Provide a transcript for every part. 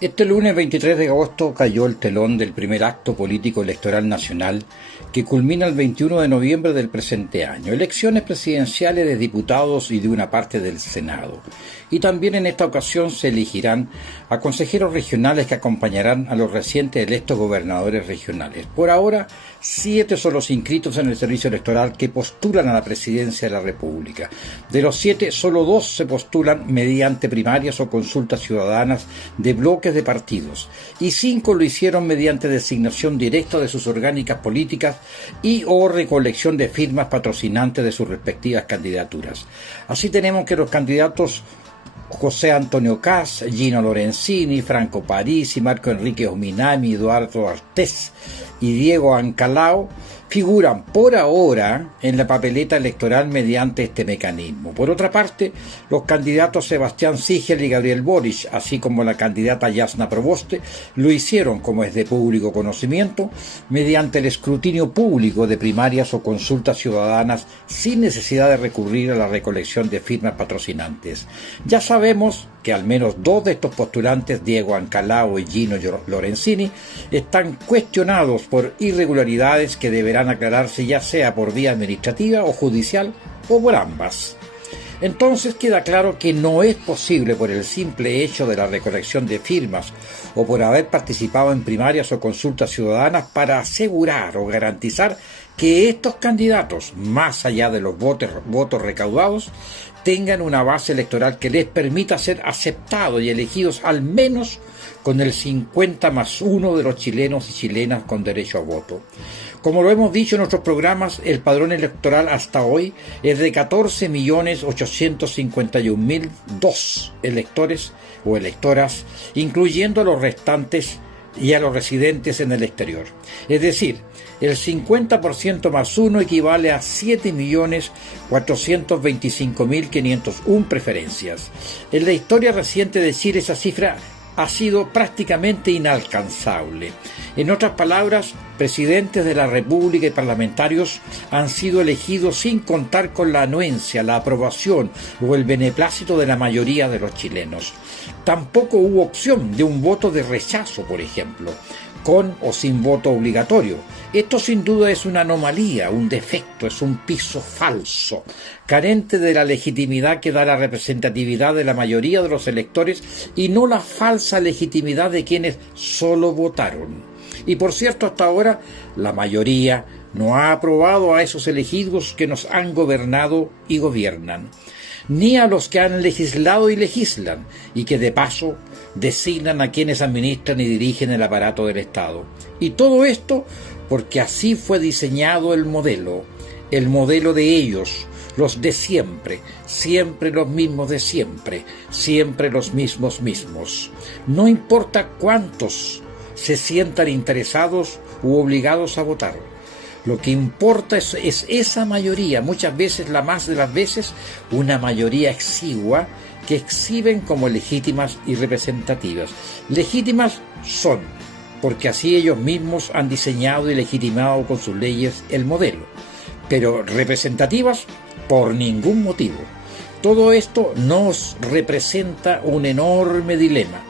Este lunes 23 de agosto cayó el telón del primer acto político electoral nacional que culmina el 21 de noviembre del presente año. Elecciones presidenciales de diputados y de una parte del Senado. Y también en esta ocasión se elegirán a consejeros regionales que acompañarán a los recientes electos gobernadores regionales. Por ahora, 7 son los inscritos en el servicio electoral que postulan a la presidencia de la República. De los 7, solo 2 se postulan mediante primarias o consultas ciudadanas de bloques de partidos, y 5 lo hicieron mediante designación directa de sus orgánicas políticas y o recolección de firmas patrocinantes de sus respectivas candidaturas. Así tenemos que los candidatos José Antonio Caz, Gino Lorenzini, Franco Parisi, Marco Enrique Ominami, Eduardo Artés y Diego Ancalao figuran por ahora en la papeleta electoral mediante este mecanismo. Por otra parte, los candidatos Sebastián Sichel y Gabriel Boric, así como la candidata Yasna Proboste, lo hicieron, como es de público conocimiento, mediante el escrutinio público de primarias o consultas ciudadanas sin necesidad de recurrir a la recolección de firmas patrocinantes. Ya sabemos que al menos 2 de estos postulantes, Diego Ancalao y Gino Lorenzini, están cuestionados por irregularidades que deberán aclararse ya sea por vía administrativa o judicial o por ambas. Entonces queda claro que no es posible, por el simple hecho de la recolección de firmas o por haber participado en primarias o consultas ciudadanas, para asegurar o garantizar que estos candidatos, más allá de los votos recaudados, tengan una base electoral que les permita ser aceptados y elegidos al menos con el 50+1 de los chilenos y chilenas con derecho a voto. Como lo hemos dicho en nuestros programas, el padrón electoral hasta hoy es de 14.851.002 electores o electoras, incluyendo a los restantes y a los residentes en el exterior. Es decir, el 50%+1 equivale a 7.425.501 preferencias. En la historia reciente de Chile esa cifra ha sido prácticamente inalcanzable. En otras palabras, presidentes de la República y parlamentarios han sido elegidos sin contar con la anuencia, la aprobación o el beneplácito de la mayoría de los chilenos. Tampoco hubo opción de un voto de rechazo, por ejemplo, con o sin voto obligatorio. Esto sin duda es una anomalía, un defecto, es un piso falso, carente de la legitimidad que da la representatividad de la mayoría de los electores y no la falsa legitimidad de quienes solo votaron. Y por cierto, hasta ahora la mayoría no ha aprobado a esos elegidos que nos han gobernado y gobiernan, ni a los que han legislado y legislan, y que de paso designan a quienes administran y dirigen el aparato del Estado. Y todo esto porque así fue diseñado el modelo de ellos, los de siempre, siempre los mismos de siempre, siempre los mismos. No importa cuántos se sientan interesados u obligados a votar. Lo que importa es esa mayoría, muchas veces, la más de las veces, una mayoría exigua, que exhiben como legítimas y representativas. Legítimas son, porque así ellos mismos han diseñado y legitimado con sus leyes el modelo, pero representativas por ningún motivo. Todo esto nos representa un enorme dilema.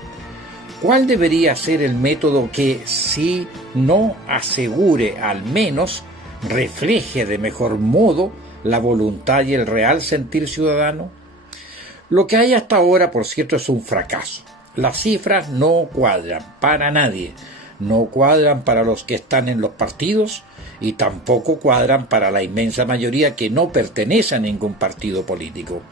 ¿Cuál debería ser el método que, si no asegure, al menos refleje de mejor modo la voluntad y el real sentir ciudadano? Lo que hay hasta ahora, por cierto, es un fracaso. Las cifras no cuadran para nadie. No cuadran para los que están en los partidos y tampoco cuadran para la inmensa mayoría que no pertenece a ningún partido político.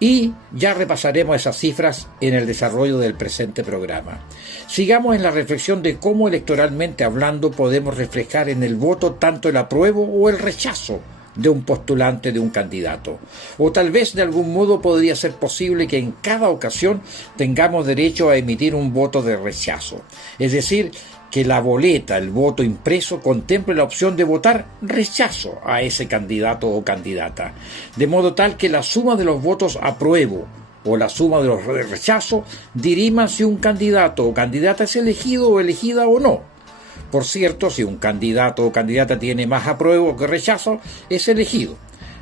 Y ya repasaremos esas cifras en el desarrollo del presente programa. Sigamos en la reflexión de cómo electoralmente hablando podemos reflejar en el voto tanto el apruebo o el rechazo de un postulante, de un candidato. O tal vez de algún modo podría ser posible que en cada ocasión tengamos derecho a emitir un voto de rechazo. Es decir, que la boleta, el voto impreso, contemple la opción de votar rechazo a ese candidato o candidata, de modo tal que la suma de los votos apruebo o la suma de los rechazo dirima si un candidato o candidata es elegido o elegida o no. Por cierto, si un candidato o candidata tiene más apruebo que rechazo, es elegido.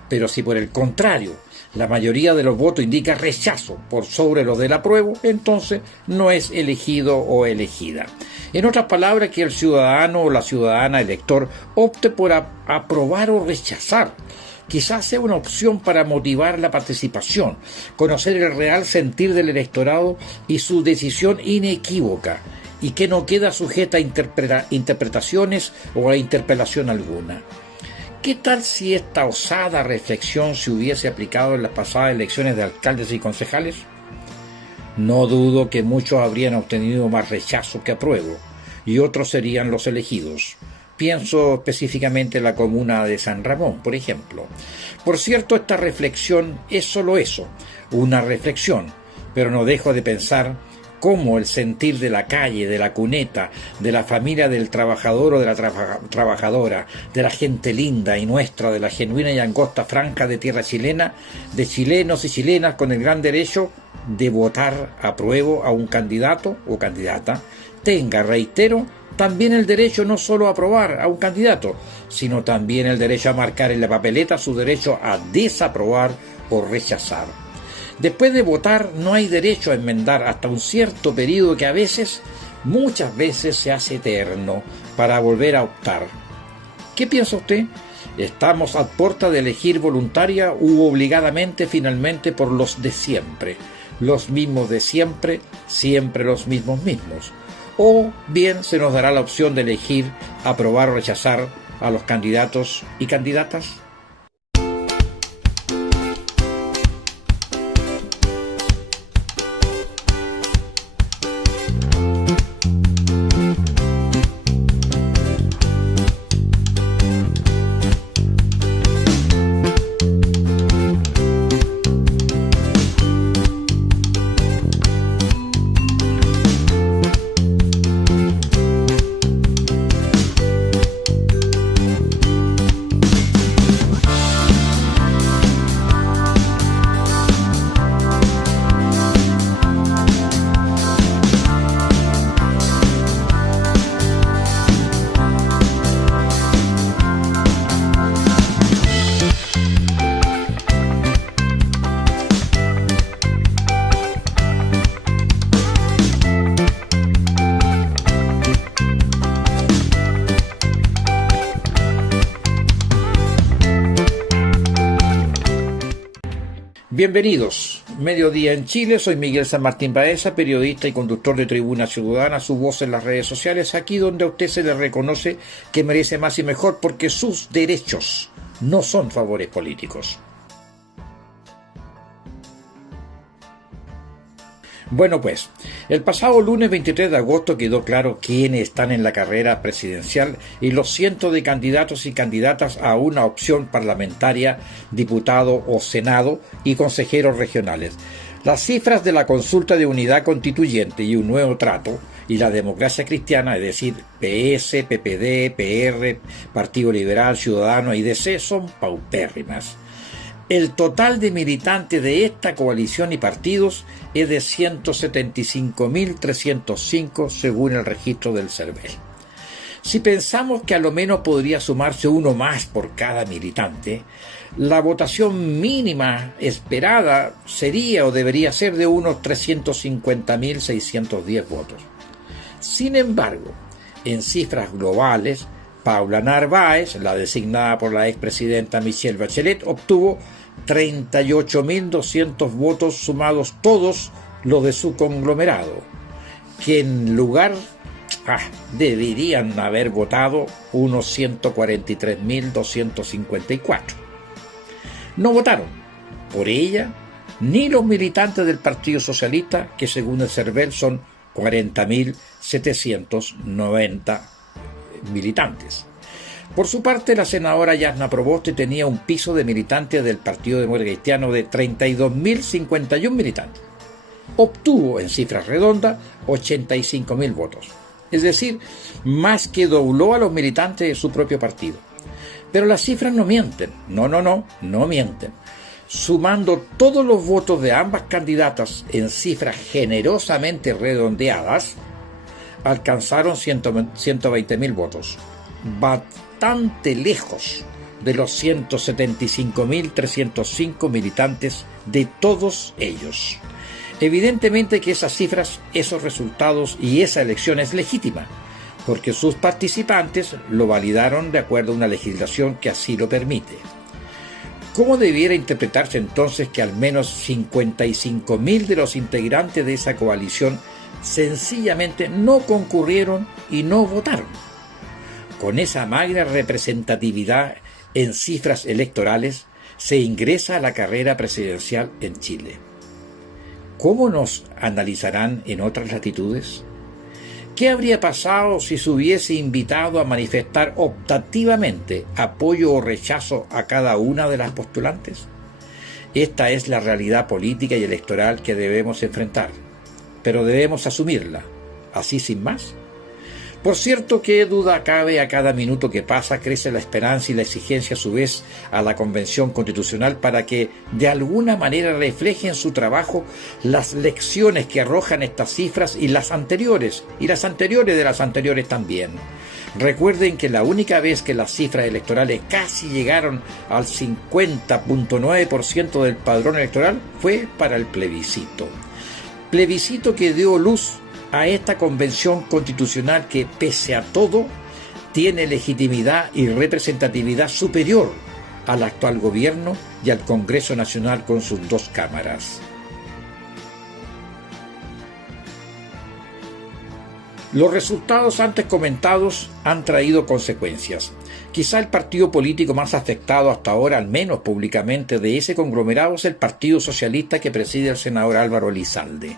Pero si por el contrario la mayoría de los votos indica rechazo por sobre los del apruebo, entonces no es elegido o elegida. En otras palabras, que el ciudadano o la ciudadana elector opte por aprobar o rechazar. Quizás sea una opción para motivar la participación, conocer el real sentir del electorado y su decisión inequívoca, y que no queda sujeta a interpretaciones o a interpelación alguna. ¿Qué tal si esta osada reflexión se hubiese aplicado en las pasadas elecciones de alcaldes y concejales? No dudo que muchos habrían obtenido más rechazo que apruebo, y otros serían los elegidos. Pienso específicamente en la comuna de San Ramón, por ejemplo. Por cierto, esta reflexión es solo eso, una reflexión, pero no dejo de pensar cómo el sentir de la calle, de la cuneta, de la familia del trabajador o de la trabajadora, de la gente linda y nuestra, de la genuina y angosta franja de tierra chilena, de chilenos y chilenas con el gran derecho de votar apruebo a un candidato o candidata, tenga, reitero, también el derecho no solo a aprobar a un candidato, sino también el derecho a marcar en la papeleta su derecho a desaprobar o rechazar. Después de votar no hay derecho a enmendar hasta un cierto periodo que a veces, muchas veces, se hace eterno para volver a optar. ¿Qué piensa usted? ¿Estamos a puerta de elegir voluntaria u obligadamente finalmente por los de siempre? Los mismos de siempre, siempre los mismos. O bien se nos dará la opción de elegir, aprobar o rechazar a los candidatos y candidatas. Bienvenidos. Mediodía en Chile, soy Miguel San Martín Baeza, periodista y conductor de Tribuna Ciudadana, su voz en las redes sociales, aquí donde a usted se le reconoce que merece más y mejor porque sus derechos no son favores políticos. Bueno pues, el pasado lunes 23 de agosto quedó claro quiénes están en la carrera presidencial y los cientos de candidatos y candidatas a una opción parlamentaria, diputado o senado y consejeros regionales. Las cifras de la consulta de unidad constituyente y un nuevo trato y la democracia cristiana, es decir, PS, PPD, PR, Partido Liberal, Ciudadano y DC, son paupérrimas. El total de militantes de esta coalición y partidos es de 175.305 según el registro del CERVEL. Si pensamos que a lo menos podría sumarse uno más por cada militante, la votación mínima esperada sería o debería ser de unos 350.610 votos. Sin embargo, en cifras globales, Paula Narváez, la designada por la expresidenta Michelle Bachelet, obtuvo 38.200 votos sumados todos los de su conglomerado, que en lugar deberían haber votado unos 143.254. No votaron por ella ni los militantes del Partido Socialista, que según el CERVEL son 40.790 militantes. Por su parte, la senadora Yasna Proboste tenía un piso de militantes del Partido Demócrata Cristiano de 32.051 militantes. Obtuvo, en cifras redondas, 85.000 votos. Es decir, más que dobló a los militantes de su propio partido. Pero las cifras no mienten. No mienten. Sumando todos los votos de ambas candidatas en cifras generosamente redondeadas, alcanzaron 120.000 votos. Bastante lejos de los 175.305 militantes de todos ellos. Evidentemente que esas cifras, esos resultados y esa elección es legítima, porque sus participantes lo validaron de acuerdo a una legislación que así lo permite. ¿Cómo debiera interpretarse entonces que al menos 55.000 de los integrantes de esa coalición sencillamente no concurrieron y no votaron? Con esa magra representatividad en cifras electorales se ingresa a la carrera presidencial en Chile. ¿Cómo nos analizarán en otras latitudes? ¿Qué habría pasado si se hubiese invitado a manifestar optativamente apoyo o rechazo a cada una de las postulantes? Esta es la realidad política y electoral que debemos enfrentar, pero debemos asumirla, así sin más. Por cierto, qué duda cabe, a cada minuto que pasa crece la esperanza y la exigencia a su vez a la Convención Constitucional para que de alguna manera refleje en su trabajo las lecciones que arrojan estas cifras y las anteriores de las anteriores también. Recuerden que la única vez que las cifras electorales casi llegaron al 50.9% del padrón electoral fue para el plebiscito. Plebiscito que dio luz a esta Convención Constitucional que, pese a todo, tiene legitimidad y representatividad superior al actual gobierno y al Congreso Nacional con sus dos cámaras. Los resultados antes comentados han traído consecuencias. Quizá el partido político más afectado hasta ahora, al menos públicamente, de ese conglomerado es el Partido Socialista que preside el senador Álvaro Elizalde.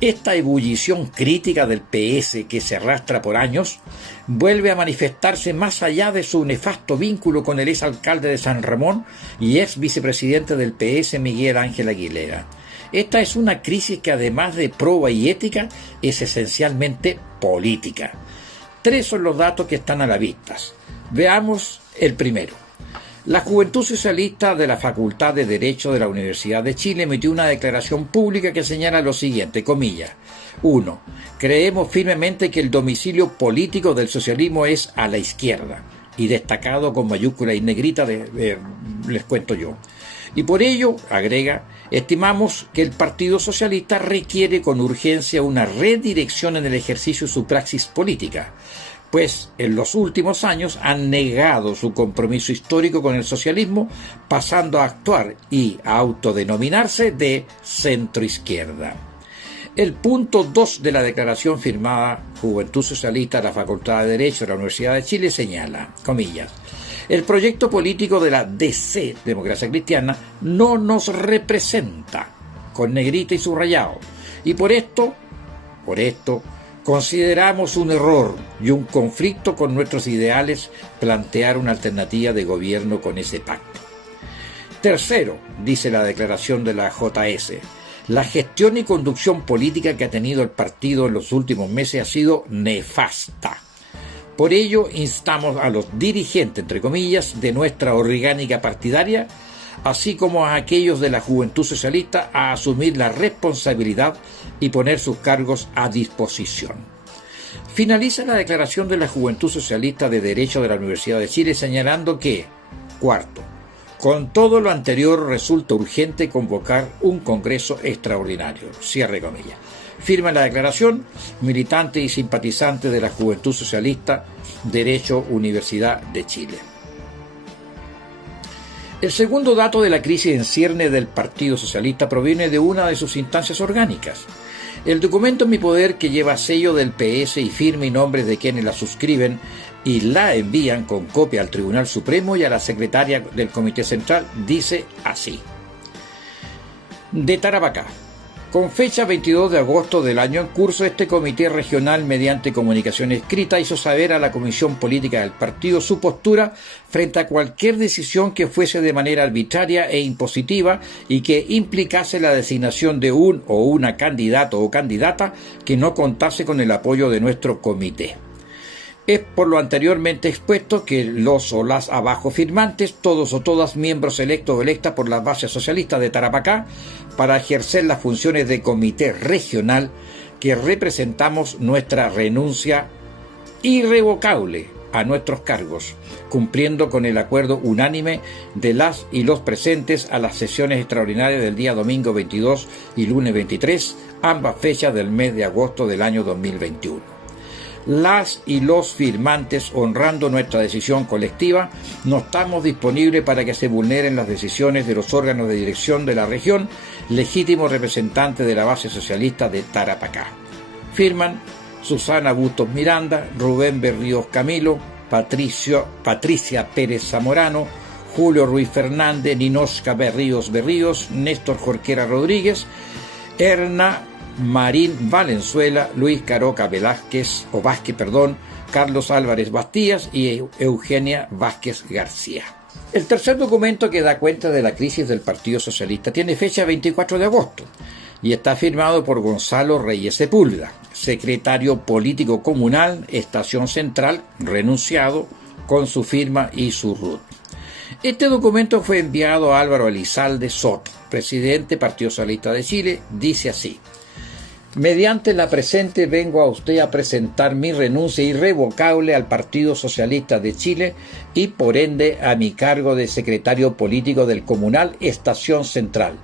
Esta ebullición crítica del PS que se arrastra por años vuelve a manifestarse más allá de su nefasto vínculo con el exalcalde de San Ramón y ex vicepresidente del PS Miguel Ángel Aguilera. Esta es una crisis que, además de proba y ética, es esencialmente política. 3 son los datos que están a la vista. Veamos el primero. La Juventud Socialista de la Facultad de Derecho de la Universidad de Chile emitió una declaración pública que señala lo siguiente, comillas. 1. Creemos firmemente que el domicilio político del socialismo es a la izquierda, y destacado con mayúscula y negrita, les cuento yo. Y por ello, agrega, estimamos que el Partido Socialista requiere con urgencia una redirección en el ejercicio de su praxis política, pues en los últimos años han negado su compromiso histórico con el socialismo, pasando a actuar y a autodenominarse de centroizquierda. El punto 2 de la declaración firmada Juventud Socialista de la Facultad de Derecho de la Universidad de Chile señala, comillas, el proyecto político de la DC, Democracia Cristiana, no nos representa, con negrita y subrayado, y por esto, consideramos un error y un conflicto con nuestros ideales plantear una alternativa de gobierno con ese pacto. Tercero, dice la declaración de la JS, la gestión y conducción política que ha tenido el partido en los últimos meses ha sido nefasta. Por ello, instamos a los dirigentes, entre comillas, de nuestra orgánica partidaria, así como a aquellos de la Juventud Socialista, a asumir la responsabilidad y poner sus cargos a disposición. Finaliza la declaración de la Juventud Socialista de Derecho de la Universidad de Chile señalando que, cuarto, con todo lo anterior resulta urgente convocar un congreso extraordinario. Cierre comillas. Firma la declaración militante y simpatizante de la Juventud Socialista, Derecho, Universidad de Chile. El segundo dato de la crisis en cierne del Partido Socialista proviene de una de sus instancias orgánicas. El documento en mi poder, que lleva sello del PS y firma y nombres de quienes la suscriben y la envían con copia al Tribunal Supremo y a la secretaria del Comité Central, dice así. De Tarapacá. Con fecha 22 de agosto del año en curso, este comité regional, mediante comunicación escrita, hizo saber a la Comisión Política del Partido su postura frente a cualquier decisión que fuese de manera arbitraria e impositiva y que implicase la designación de un o una candidato o candidata que no contase con el apoyo de nuestro comité. Es por lo anteriormente expuesto que los o las abajo firmantes, todos o todas miembros electos o electas por las bases socialistas de Tarapacá, para ejercer las funciones de comité regional, que representamos nuestra renuncia irrevocable a nuestros cargos, cumpliendo con el acuerdo unánime de las y los presentes a las sesiones extraordinarias del día domingo 22 y lunes 23, ambas fechas del mes de agosto del año 2021. Las y los firmantes, honrando nuestra decisión colectiva, no estamos disponibles para que se vulneren las decisiones de los órganos de dirección de la región, legítimos representantes de la base socialista de Tarapacá. Firman Susana Bustos Miranda, Rubén Berríos Camilo, Patricia Pérez Zamorano, Julio Ruiz Fernández, Ninosca Berríos, Néstor Jorquera Rodríguez, Erna Marín Valenzuela, Luis Caroca Vázquez, Carlos Álvarez Bastías y Eugenia Vázquez García. El tercer documento que da cuenta de la crisis del Partido Socialista tiene fecha 24 de agosto y está firmado por Gonzalo Reyes Sepúlveda, secretario político comunal, Estación Central, renunciado, con su firma y su RUT. Este documento fue enviado a Álvaro Elizalde Soto, presidente Partido Socialista de Chile. Dice así: mediante la presente vengo a usted a presentar mi renuncia irrevocable al Partido Socialista de Chile y por ende a mi cargo de secretario político del Comunal Estación Central,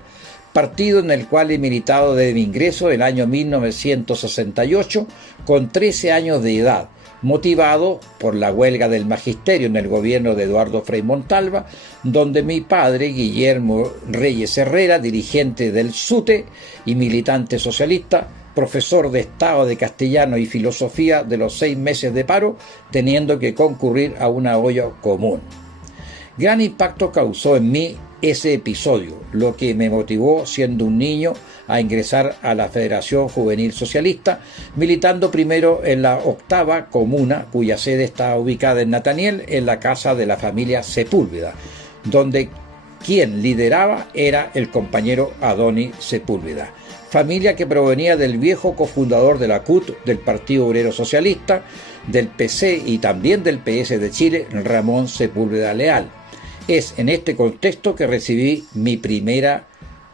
partido en el cual he militado desde mi ingreso en el año 1968 con 13 años de edad, motivado por la huelga del magisterio en el gobierno de Eduardo Frei Montalva, donde mi padre, Guillermo Reyes Herrera, dirigente del SUTE y militante socialista, profesor de Estado de Castellano y Filosofía de los 6 meses de paro, teniendo que concurrir a una olla común. Gran impacto causó en mí ese episodio, lo que me motivó, siendo un niño, a ingresar a la Federación Juvenil Socialista, militando primero en la 8ª comuna, cuya sede está ubicada en Nataniel, en la casa de la familia Sepúlveda, donde quien lideraba era el compañero Adonis Sepúlveda, familia que provenía del viejo cofundador de la CUT, del Partido Obrero Socialista, del PC y también del PS de Chile, Ramón Sepúlveda Leal. Es en este contexto que recibí mi primera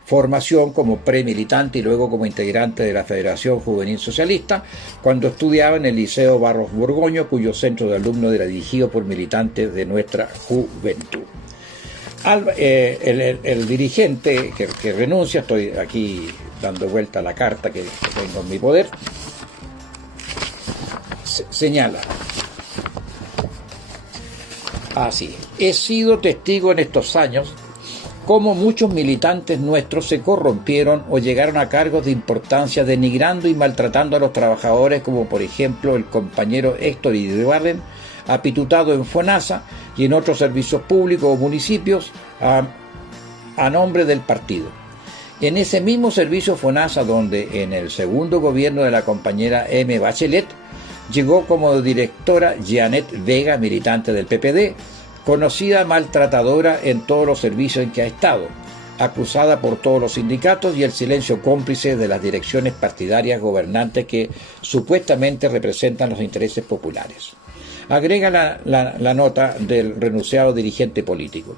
formación como premilitante y luego como integrante de la Federación Juvenil Socialista, cuando estudiaba en el Liceo Barros Borgoño, cuyo centro de alumnos era dirigido por militantes de nuestra juventud. El dirigente que renuncia, estoy aquí dando vuelta a la carta que tengo en mi poder, señala así: he sido testigo en estos años cómo muchos militantes nuestros se corrompieron o llegaron a cargos de importancia denigrando y maltratando a los trabajadores, como por ejemplo el compañero Héctor Iribarren, apitutado en FONASA y en otros servicios públicos o municipios a nombre del partido. En ese mismo servicio FONASA, donde en el segundo gobierno de la compañera M. Bachelet llegó como directora Janet Vega, militante del PPD, conocida maltratadora en todos los servicios en que ha estado, acusada por todos los sindicatos y el silencio cómplice de las direcciones partidarias gobernantes que supuestamente representan los intereses populares. Agrega la nota del renunciado dirigente político: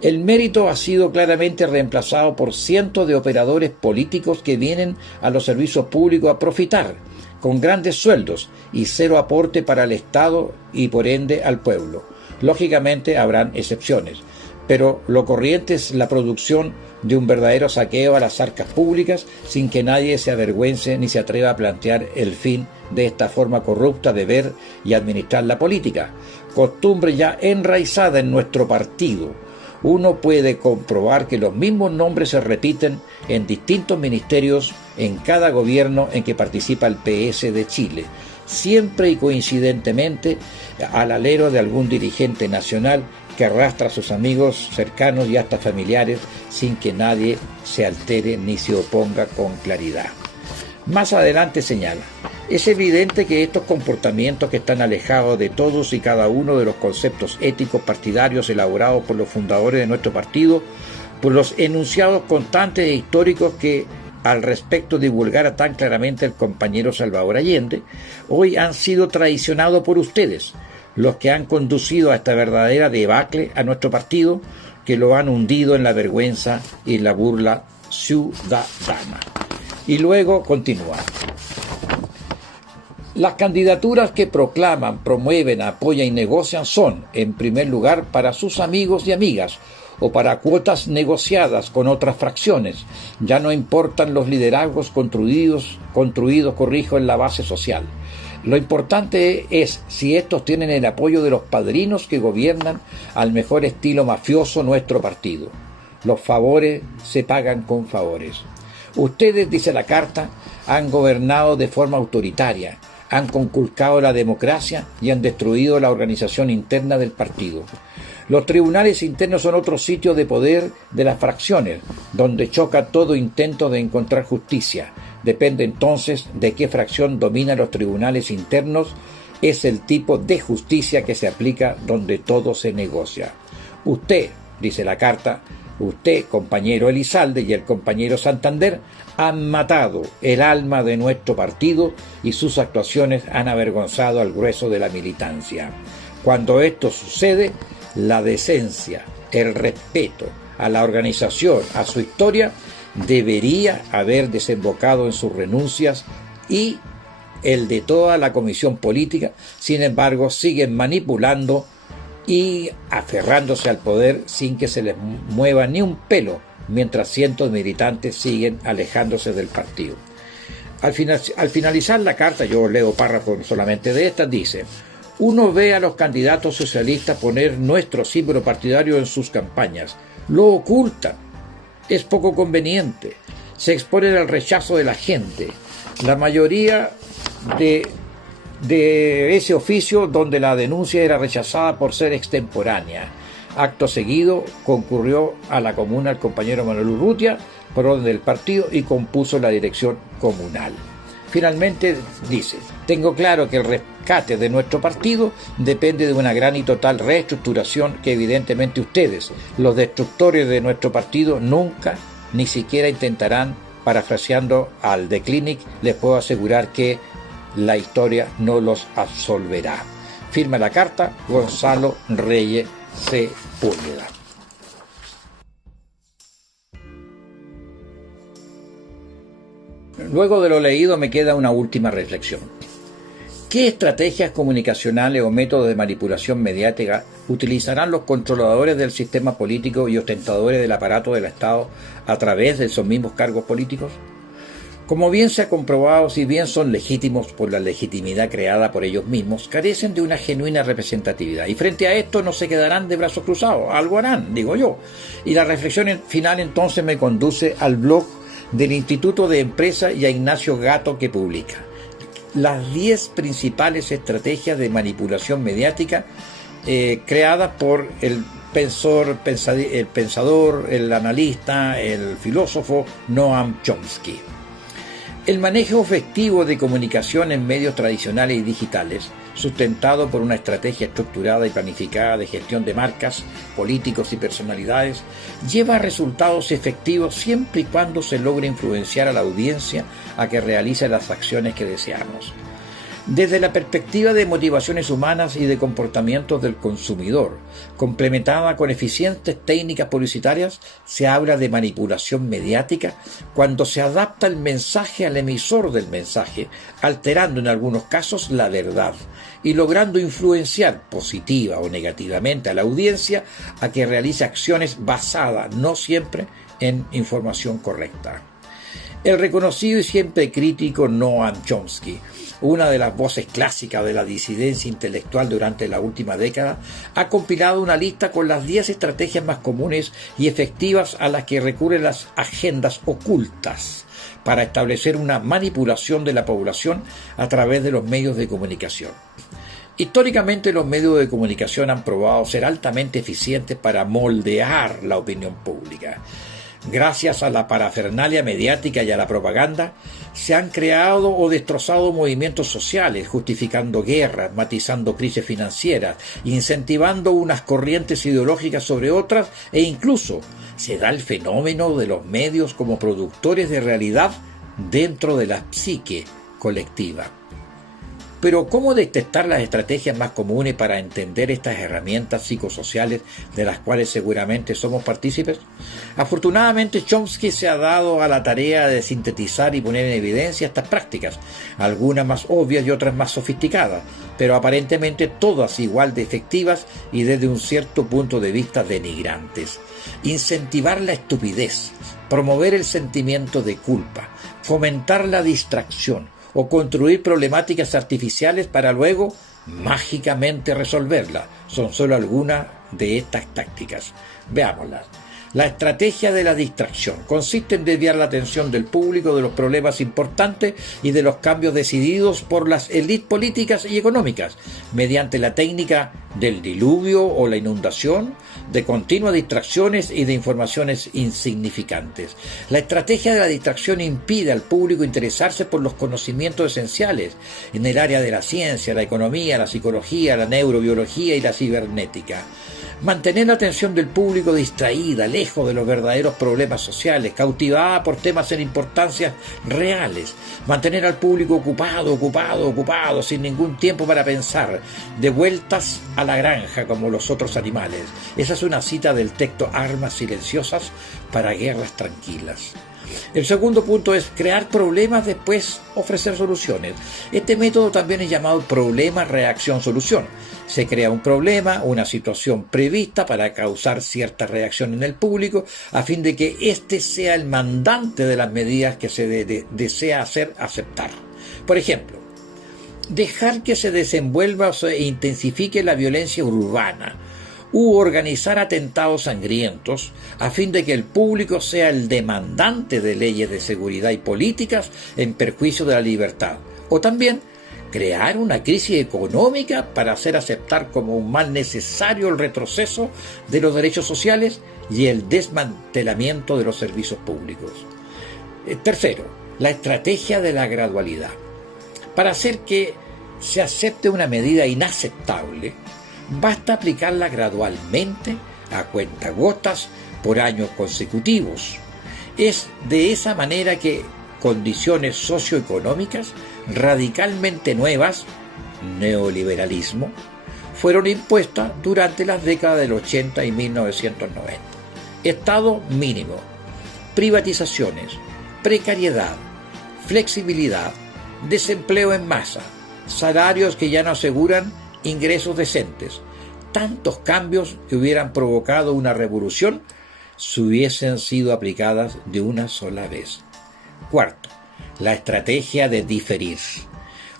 el mérito ha sido claramente reemplazado por cientos de operadores políticos que vienen a los servicios públicos a profitar, con grandes sueldos y cero aporte para el Estado y por ende al pueblo. Lógicamente habrán excepciones, pero lo corriente es la producción de un verdadero saqueo a las arcas públicas sin que nadie se avergüence ni se atreva a plantear el fin de esta forma corrupta de ver y administrar la política, costumbre ya enraizada en nuestro partido. Uno puede comprobar que los mismos nombres se repiten en distintos ministerios en cada gobierno en que participa el PS de Chile, siempre y coincidentemente al alero de algún dirigente nacional que arrastra a sus amigos cercanos y hasta familiares sin que nadie se altere ni se oponga con claridad. Más adelante señala: es evidente que estos comportamientos, que están alejados de todos y cada uno de los conceptos éticos partidarios elaborados por los fundadores de nuestro partido, por los enunciados constantes e históricos que al respecto divulgara tan claramente el compañero Salvador Allende, hoy han sido traicionados por ustedes, los que han conducido a esta verdadera debacle a nuestro partido, que lo han hundido en la vergüenza y la burla ciudadana. Y luego continúa: Las candidaturas que proclaman, promueven, apoyan y negocian son, en primer lugar, para sus amigos y amigas, o para cuotas negociadas con otras fracciones. Ya no importan los liderazgos construidos, en la base social. Lo importante es si estos tienen el apoyo de los padrinos que gobiernan al mejor estilo mafioso nuestro partido. Los favores se pagan con favores. Ustedes, dice la carta, han gobernado de forma autoritaria, han conculcado la democracia y han destruido la organización interna del partido. Los tribunales internos son otro sitio de poder de las fracciones, donde choca todo intento de encontrar justicia. Depende entonces de qué fracción domina los tribunales internos, es el tipo de justicia que se aplica donde todo se negocia. Usted, dice la carta, usted, compañero Elizalde, y el compañero Santander han matado el alma de nuestro partido y sus actuaciones han avergonzado al grueso de la militancia. Cuando esto sucede, la decencia, el respeto a la organización, a su historia, debería haber desembocado en sus renuncias y el de toda la comisión política. Sin embargo, siguen manipulando y aferrándose al poder sin que se les mueva ni un pelo, mientras cientos de militantes siguen alejándose del partido. Al finalizar la carta, yo leo párrafos solamente de estas, dice: uno ve a los candidatos socialistas poner nuestro símbolo partidario en sus campañas. Lo ocultan. Es poco conveniente. Se exponen al rechazo de la gente. La mayoría de ese oficio donde la denuncia era rechazada por ser extemporánea. Acto seguido concurrió a la comuna el compañero Manuel Urrutia por orden del partido y compuso la dirección comunal. Finalmente dice: tengo claro que el rescate de nuestro partido depende de una gran y total reestructuración que evidentemente ustedes, los destructores de nuestro partido, nunca ni siquiera intentarán. Parafraseando al The Clinic, les puedo asegurar que la historia no los absolverá. Firma la carta Gonzalo Reyes Sepúlveda. Luego de lo leído me queda una última reflexión. ¿Qué estrategias comunicacionales o métodos de manipulación mediática utilizarán los controladores del sistema político y ostentadores del aparato del Estado a través de esos mismos cargos políticos? Como bien se ha comprobado, si bien son legítimos por la legitimidad creada por ellos mismos, carecen de una genuina representatividad. Y frente a esto no se quedarán de brazos cruzados, algo harán, digo yo. Y la reflexión final entonces me conduce al blog del Instituto de Empresa y a Ignacio Gato, que publica las 10 principales estrategias de manipulación mediática creadas por el pensador, el analista, el filósofo Noam Chomsky. El manejo efectivo de comunicación en medios tradicionales y digitales, sustentado por una estrategia estructurada y planificada de gestión de marcas, políticos y personalidades, lleva a resultados efectivos siempre y cuando se logre influenciar a la audiencia a que realice las acciones que deseamos. Desde la perspectiva de motivaciones humanas y de comportamientos del consumidor, complementada con eficientes técnicas publicitarias, se habla de manipulación mediática cuando se adapta el mensaje al emisor del mensaje, alterando en algunos casos la verdad y logrando influenciar positiva o negativamente a la audiencia a que realice acciones basadas no siempre en información correcta. El reconocido y siempre crítico Noam Chomsky, una de las voces clásicas de la disidencia intelectual durante la última década, ha compilado una lista con las 10 estrategias más comunes y efectivas a las que recurren las agendas ocultas para establecer una manipulación de la población a través de los medios de comunicación. Históricamente, los medios de comunicación han probado ser altamente eficientes para moldear la opinión pública. Gracias a la parafernalia mediática y a la propaganda, se han creado o destrozado movimientos sociales, justificando guerras, matizando crisis financieras, incentivando unas corrientes ideológicas sobre otras, e incluso se da el fenómeno de los medios como productores de realidad dentro de la psique colectiva. Pero ¿cómo detectar las estrategias más comunes para entender estas herramientas psicosociales de las cuales seguramente somos partícipes? Afortunadamente, Chomsky se ha dado a la tarea de sintetizar y poner en evidencia estas prácticas, algunas más obvias y otras más sofisticadas, pero aparentemente todas igual de efectivas y desde un cierto punto de vista denigrantes. Incentivar la estupidez, promover el sentimiento de culpa, fomentar la distracción, o construir problemáticas artificiales para luego mágicamente resolverlas. Son solo algunas de estas tácticas. Veámoslas. La estrategia de la distracción consiste en desviar la atención del público de los problemas importantes y de los cambios decididos por las élites políticas y económicas, mediante la técnica del diluvio o la inundación, de continuas distracciones y de informaciones insignificantes. La estrategia de la distracción impide al público interesarse por los conocimientos esenciales en el área de la ciencia, la economía, la psicología, la neurobiología y la cibernética. Mantener la atención del público distraída, lejos de los verdaderos problemas sociales, cautivada por temas en importancias reales. Mantener al público ocupado, sin ningún tiempo para pensar, de vueltas a la granja como los otros animales. Esa es una cita del texto Armas silenciosas para guerras tranquilas. El segundo punto es crear problemas, después ofrecer soluciones. Este método también es llamado problema-reacción-solución. Se crea un problema, una situación prevista para causar cierta reacción en el público, a fin de que éste sea el mandante de las medidas que se desea hacer aceptar. Por ejemplo, dejar que se desenvuelva o se intensifique la violencia urbana, u organizar atentados sangrientos a fin de que el público sea el demandante de leyes de seguridad y políticas en perjuicio de la libertad. O también crear una crisis económica para hacer aceptar como un mal necesario el retroceso de los derechos sociales y el desmantelamiento de los servicios públicos. Tercero, la estrategia de la gradualidad. Para hacer que se acepte una medida inaceptable, basta aplicarla gradualmente, a cuentagotas, por años consecutivos. Es de esa manera que condiciones socioeconómicas radicalmente nuevas, neoliberalismo, fueron impuestas durante las décadas del 80 y 1990. Estado mínimo, privatizaciones, precariedad, flexibilidad, desempleo en masa, salarios que ya no aseguran ingresos decentes. Tantos cambios que hubieran provocado una revolución si hubiesen sido aplicadas de una sola vez. Cuarto, la estrategia de diferir.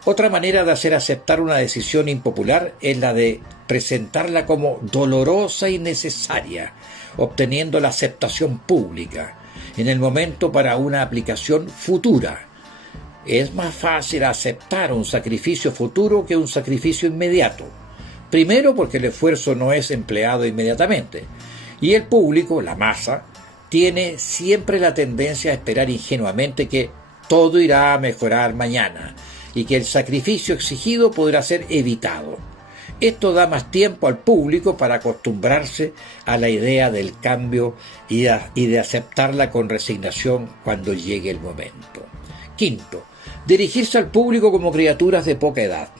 Otra manera de hacer aceptar una decisión impopular es la de presentarla como dolorosa y necesaria, obteniendo la aceptación pública en el momento para una aplicación futura. Es más fácil aceptar un sacrificio futuro que un sacrificio inmediato. Primero, porque el esfuerzo no es empleado inmediatamente. Y el público, la masa, tiene siempre la tendencia a esperar ingenuamente que todo irá a mejorar mañana y que el sacrificio exigido podrá ser evitado. Esto da más tiempo al público para acostumbrarse a la idea del cambio y de aceptarla con resignación cuando llegue el momento. Quinto, dirigirse al público como criaturas de poca edad.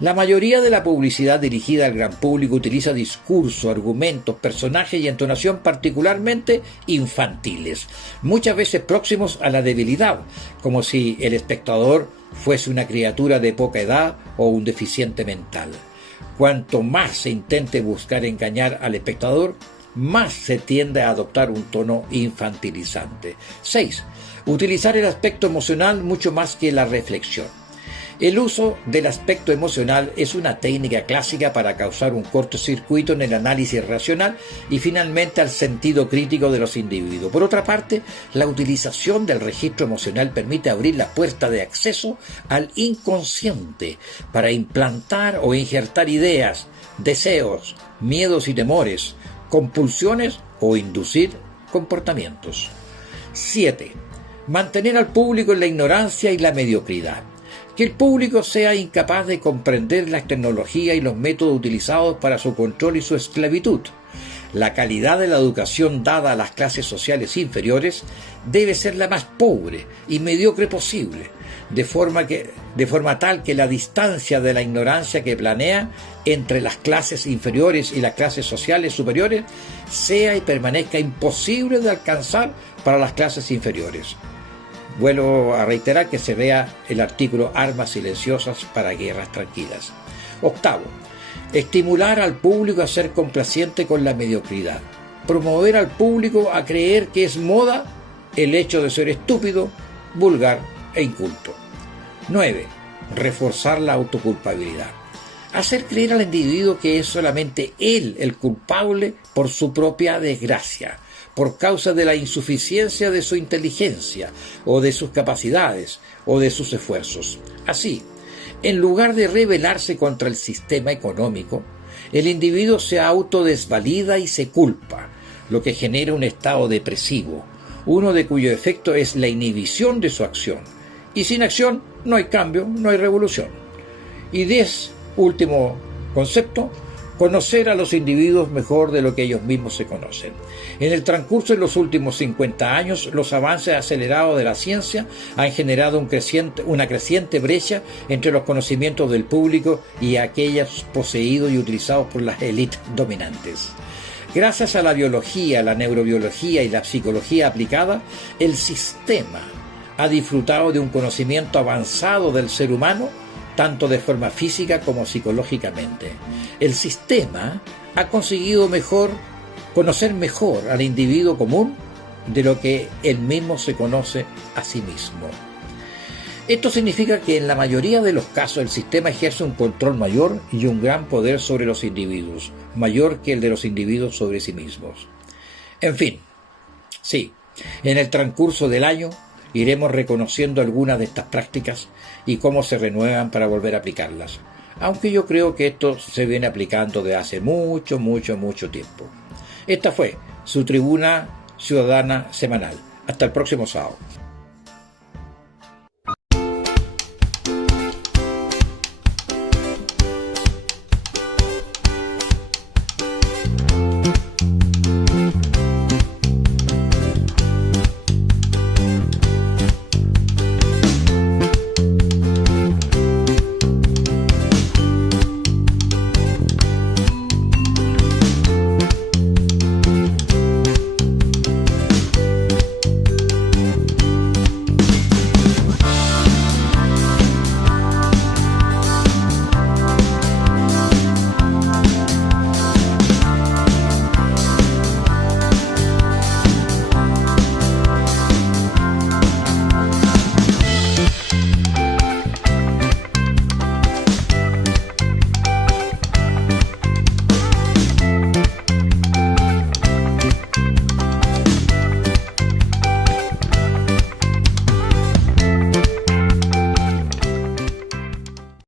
La mayoría de la publicidad dirigida al gran público utiliza discurso, argumentos, personajes y entonación particularmente infantiles, muchas veces próximos a la debilidad, como si el espectador fuese una criatura de poca edad o un deficiente mental. Cuanto más se intente buscar engañar al espectador, más se tiende a adoptar un tono infantilizante. 6. Utilizar el aspecto emocional mucho más que la reflexión. El uso del aspecto emocional es una técnica clásica para causar un cortocircuito en el análisis racional y finalmente al sentido crítico de los individuos. Por otra parte, la utilización del registro emocional permite abrir la puerta de acceso al inconsciente para implantar o injertar ideas, deseos, miedos y temores, compulsiones o inducir comportamientos. 7. Mantener al público en la ignorancia y la mediocridad. Que el público sea incapaz de comprender las tecnologías y los métodos utilizados para su control y su esclavitud. La calidad de la educación dada a las clases sociales inferiores debe ser la más pobre y mediocre posible. de forma tal que la distancia de la ignorancia que planea entre las clases inferiores y las clases sociales superiores sea y permanezca imposible de alcanzar para las clases inferiores. Vuelvo a reiterar que se vea el artículo Armas silenciosas para guerras tranquilas. Octavo, estimular al público a ser complaciente con la mediocridad. Promover al público a creer que es moda el hecho de ser estúpido, vulgar e inculto. 9. Reforzar la autoculpabilidad. Hacer creer al individuo que es solamente él el culpable por su propia desgracia, por causa de la insuficiencia de su inteligencia, o de sus capacidades, o de sus esfuerzos. Así, en lugar de rebelarse contra el sistema económico, el individuo se autodesvalida y se culpa, lo que genera un estado depresivo, uno de cuyo efecto es la inhibición de su acción. Y sin acción no hay cambio, no hay revolución. Y 10, último concepto, conocer a los individuos mejor de lo que ellos mismos se conocen. En el transcurso de los últimos 50 años, los avances acelerados de la ciencia han generado una creciente brecha entre los conocimientos del público y aquellos poseídos y utilizados por las élites dominantes. Gracias a la biología, la neurobiología y la psicología aplicada, el sistema ha disfrutado de un conocimiento avanzado del ser humano, tanto de forma física como psicológicamente. El sistema ha conseguido conocer mejor al individuo común de lo que él mismo se conoce a sí mismo. Esto significa que en la mayoría de los casos el sistema ejerce un control mayor y un gran poder sobre los individuos, mayor que el de los individuos sobre sí mismos. En fin, sí, en el transcurso del año iremos reconociendo algunas de estas prácticas y cómo se renuevan para volver a aplicarlas, aunque yo creo que esto se viene aplicando desde hace mucho tiempo. Esta fue su Tribuna Ciudadana Semanal. Hasta el próximo sábado.